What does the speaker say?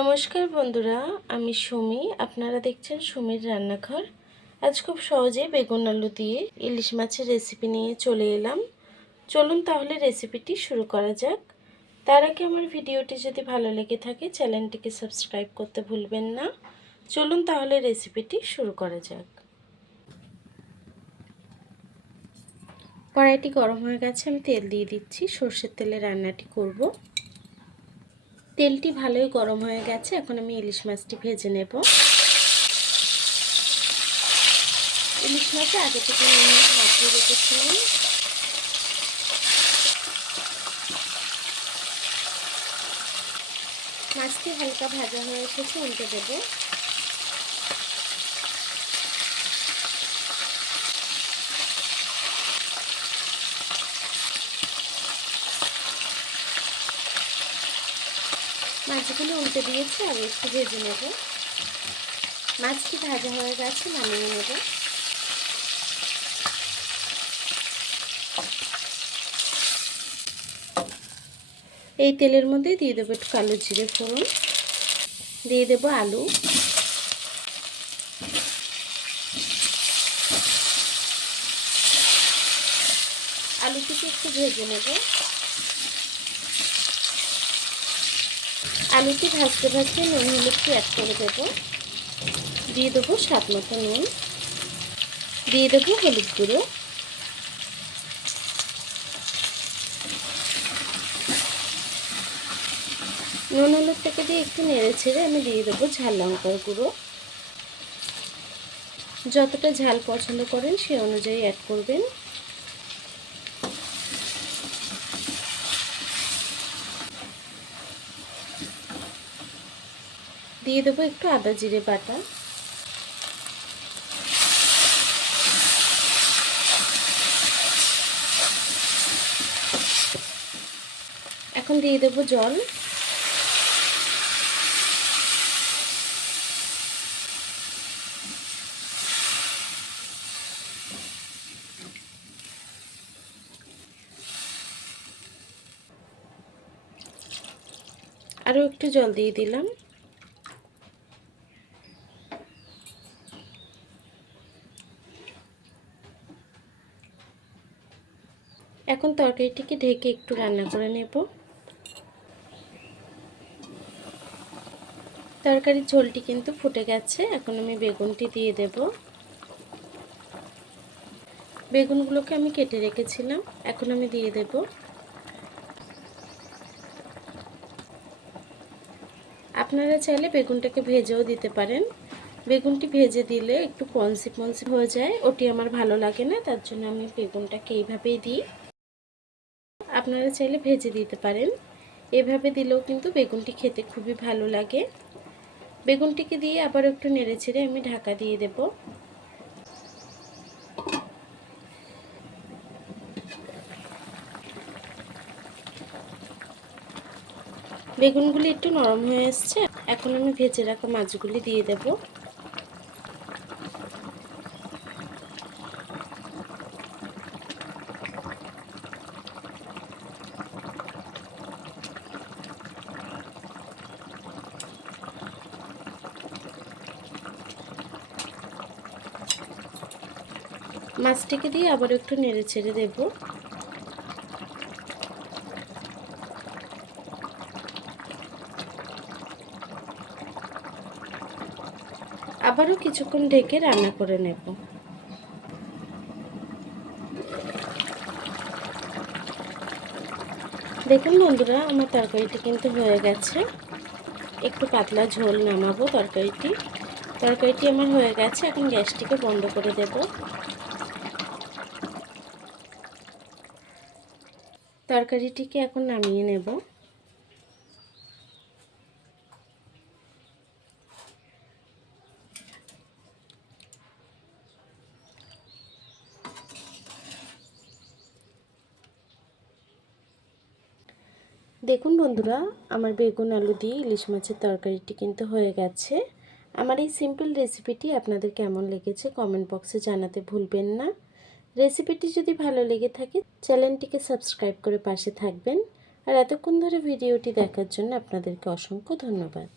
নমস্কার বন্ধুরা, আমি সুমি। আপনারা দেখছেন সুমির রান্নাঘর। আজ খুব সহজে বেগুন আলু দিয়ে ইলিশ মাছের রেসিপি নিয়ে চলে এলাম। চলুন তাহলে রেসিপিটি শুরু করা যাক। তার আগে আমার ভিডিওটি যদি ভালো লেগে থাকে, চ্যানেলটিকে সাবস্ক্রাইব করতে ভুলবেন না। চলুন তাহলে রেসিপিটি শুরু করা যাক। কড়াইটি গরম হয়ে গেছে, আমি তেল দিয়ে দিচ্ছি। সর্ষের তেলে রান্নাটি করব। তেলটি ভালোই গরম হয়ে গেছে। এখন আমি ইলিশ মাছটি ভেজে নেব। ইলিশ মাছে আগে থেকে মাখিয়ে রেখেছিলাম। মাছটি হালকা ভাজা হয়ে এসেছে, উল্টে দেবো। মাছগুলো উল্টে দিয়েছি, আমি একটু ভেজে নেব। মাছটি ভাজা হয়ে গেছে নামিয়ে নেব। এই তেলের মধ্যে দিয়ে দেবো একটু কালো জিরে ফোড়ন, দিয়ে দেবো আলু। আলুটিকে একটু ভেজে নেব। আলুটি ভাজতে ভাজতে নুন হলুদটি অ্যাড করে দেব। দিয়ে দেবো স্বাদ মতো নুন। দিয়ে দেবো হলুদ গুঁড়ো। নুন, হলুদটাকে দিয়ে একটু নেড়ে ছেড়ে আমি দিয়ে দেবো ঝাল লঙ্কার গুঁড়ো। যতটা ঝাল পছন্দ করেন সে অনুযায়ী অ্যাড করবেন। দিয়ে দেবো একটু আদা জিরে বাটা। এখন দিয়ে দেবো জল। আরও একটু জল দিয়ে দিলাম। এখন তরকারিটিকে ঢেকে একটু রান্না করে নেব। তরকারির ঝোলটি কিন্তু ফুটে গেছে, এখন আমি বেগুনটি দিয়ে দেব। বেগুনগুলোকে আমি কেটে রেখেছিলাম, এখন আমি দিয়ে দেব। আপনারা চাইলে বেগুনটাকে ভেজেও দিতে পারেন। বেগুনটি ভেজে দিলে একটু পনসি পনসি হয়ে যায়, ওটি আমার ভালো লাগে না, তার জন্য আমি বেগুনটাকে এইভাবেই দিই। আপনারা চাইলে ভেজে দিতে পারেন। এভাবে দিলেও কিন্তু বেগুনটি খেতে খুবই ভালো লাগে। বেগুনটিকে দিয়ে আবার একটু নেড়ে ছেড়ে আমি ঢাকা দিয়ে দেব। বেগুনগুলি একটু নরম হয়ে এসছে। এখন আমি ভেজে রাখা মাছগুলি দিয়ে দেবো। মাছটিকে দিয়ে আবার একটু নেড়ে ছেড়ে দেব। আবারও কিছুক্ষণ ঢেকে রান্না করে নেব। দেখুন বন্ধুরা, আমার তরকারিটি কিন্তু হয়ে গেছে। একটু পাতলা ঝোল নামাবো তরকারিটি। তরকারিটি আমার হয়ে গেছে, এখন গ্যাসটিকে বন্ধ করে দেব। তরকারিটিকে এখন নামিয়ে নেব। দেখুন বন্ধুরা, আমার বেগুন, আলু দিয়ে ইলিশ মাছের তরকারিটি কিন্তু হয়ে গেছে। আমার এই সিম্পল রেসিপিটি আপনাদের কেমন লেগেছে কমেন্ট বক্সে জানাতে ভুলবেন না। রেসিপিটি যদি ভালো লেগে থাকে, চ্যানেলটিকে সাবস্ক্রাইব করে পাশে থাকবেন। আর এতক্ষণ ধরে ভিডিওটি দেখার জন্য আপনাদেরকে অসংখ্য ধন্যবাদ।